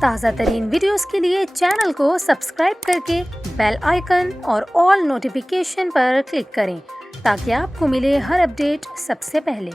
تازہ ترین ویڈیوز کے لیے چینل کو سبسکرائب کر کے بیل آئیکن اور آل نوٹیفیکیشن پر کلک کریں تاکہ آپ کو ملے ہر اپڈیٹ سب سے پہلے۔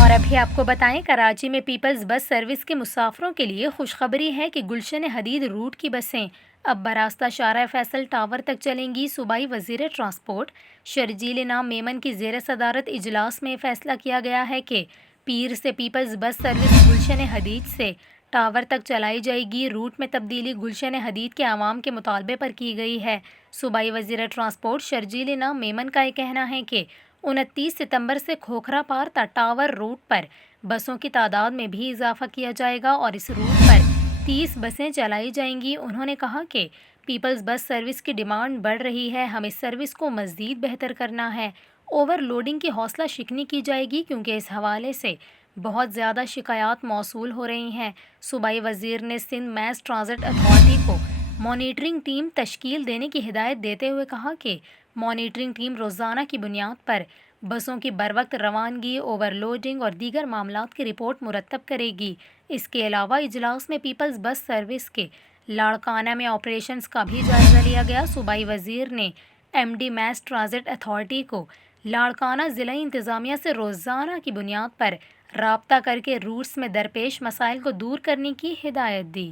اور ابھی آپ کو بتائیں، کراچی میں پیپلز بس سروس کے مسافروں کے لیے خوشخبری ہے کہ گلشن حدید روٹ کی بسیں اب براستہ شارع فیصل ٹاور تک چلیں گی۔ صوبائی وزیر ٹرانسپورٹ شرجیل نام میمن کی زیر صدارت اجلاس میں فیصلہ کیا گیا ہے کہ پیر سے پیپلز بس سروس گلشن حدید سے ٹاور تک چلائی جائے گی۔ روٹ میں تبدیلی گلشن حدید کے عوام کے مطالبے پر کی گئی ہے۔ صوبائی وزیر ٹرانسپورٹ شرجیل نام میمن کا یہ کہنا ہے کہ 29 ستمبر سے کھوکھرا پار تا ٹاور روٹ پر بسوں کی تعداد میں بھی اضافہ کیا جائے گا اور اس روٹ پر 30 بسیں چلائی جائیں گی۔ انہوں نے کہا کہ پیپلز بس سروس کی ڈیمانڈ بڑھ رہی ہے، ہمیں سروس کو مزید بہتر کرنا ہے۔ اوور لوڈنگ کی حوصلہ شکنی کی جائے گی کیونکہ اس حوالے سے بہت زیادہ شکایات موصول ہو رہی ہیں۔ صوبائی وزیر نے سندھ میس ٹرانزٹ اتھارٹی کو مانیٹرنگ ٹیم تشکیل دینے کی ہدایت دیتے ہوئے کہا کہ مانیٹرنگ ٹیم روزانہ کی بنیاد پر بسوں کی بروقت روانگی، اوور لوڈنگ اور دیگر معاملات کی رپورٹ مرتب کرے گی۔ اس کے علاوہ اجلاس میں پیپلز بس سروس کے لاڑکانہ میں آپریشنز کا بھی جائزہ لیا گیا۔ صوبائی وزیر نے M D mass transit authority کو لاڑکانہ ضلعی انتظامیہ سے روزانہ کی بنیاد پر رابطہ کر کے روٹس میں درپیش مسائل کو دور کرنے کی ہدایت دی۔